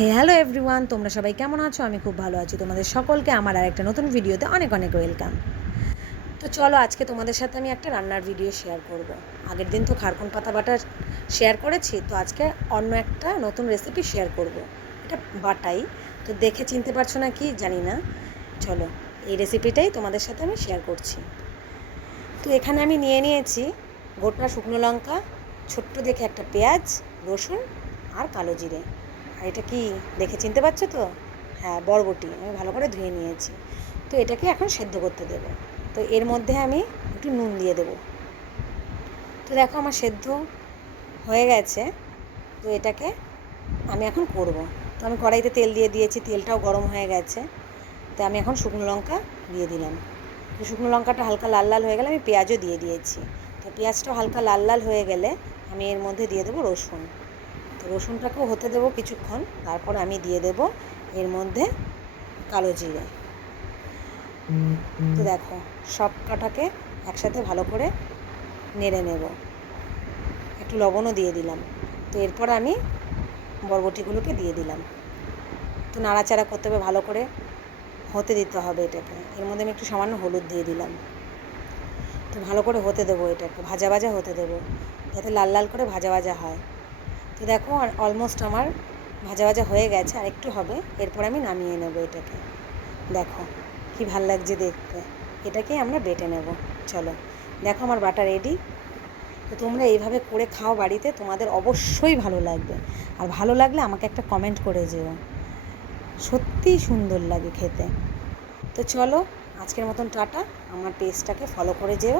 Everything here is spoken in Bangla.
হ্যালো এভরিওয়ান, তোমরা সবাই কেমন আছো? আমি খুব ভালো আছি। তোমাদের সকলকে আমার আর একটা নতুন ভিডিওতে অনেক অনেক ওয়েলকাম। তো চলো, আজকে তোমাদের সাথে আমি একটা রান্নার ভিডিও শেয়ার করব। আগের দিন তো খারকুন পাতা বাটা শেয়ার করেছি, তো আজকে অন্য একটা নতুন রেসিপি শেয়ার করব। এটা বাটাই, তো দেখে চিনতে পারছো না কি জানি না। চলো, এই রেসিপিটাই তোমাদের সাথে আমি শেয়ার করছি। তো এখানে আমি নিয়ে নিয়েছি গোটা শুকনো লঙ্কা, ছোট্ট দেখে একটা পেঁয়াজ, রসুন আর কালো জিরে। আর এটা কি দেখে চিনতে পারছো তো? হ্যাঁ, বরবটি আমি ভালো করে ধুয়ে নিয়েছি। তো এটাকে এখন সেদ্ধ করতে দেব। তো এর মধ্যে আমি একটু নুন দিয়ে দেব। তো দেখো আমার সেদ্ধ হয়ে গেছে। তো এটাকে আমি এখন করব। তো আমি কড়াইতে তেল দিয়ে দিয়েছি, তেলটাও গরম হয়ে গেছে। তো আমি এখন শুকনো লঙ্কা দিয়ে দিলাম। তো শুকনো লঙ্কাটা হালকা লাল লাল হয়ে গেলে আমি পেঁয়াজও দিয়ে দিয়েছি। তো পেঁয়াজটাও হালকা লাল লাল হয়ে গেলে আমি এর মধ্যে দিয়ে দেবো রসুন। তো রসুনটাকেও হতে দেবো কিছুক্ষণ, তারপর আমি দিয়ে দেব এর মধ্যে কালো জিরে। তো দেখো, সব কটাকে একসাথে ভালো করে নেড়ে নেব। একটু লবণও দিয়ে দিলাম। তো এরপর আমি বরবটিগুলোকে দিয়ে দিলাম। তো নাড়াচাড়া করতে হবে, ভালো করে হতে দিতে হবে এটাকে। এর মধ্যে আমি একটু সামান্য হলুদ দিয়ে দিলাম। তো ভালো করে হতে দেবো, এটাকে ভাজা ভাজা হতে দেবো, যাতে লাল লাল করে ভাজা ভাজা হয়। তো দেখো অলমোস্ট আমার ভাজা ভাজা হয়ে গেছে, আর একটু হবে। এরপর আমি নামিয়ে নেব এটাকে। দেখো কি ভাল লাগছে দেখতে। এটাকেই আমরা বেটে নেব। চলো, দেখো আমার বাটা রেডি। তো তোমরা এইভাবে করে খাও বাড়িতে, তোমাদের অবশ্যই ভালো লাগবে। আর ভালো লাগলে আমাকে একটা কমেন্ট করে যেও। সত্যিই সুন্দর লাগে খেতে। তো চলো, আজকের মতন টাটা। আমার পেজটাকে ফলো করে যেও।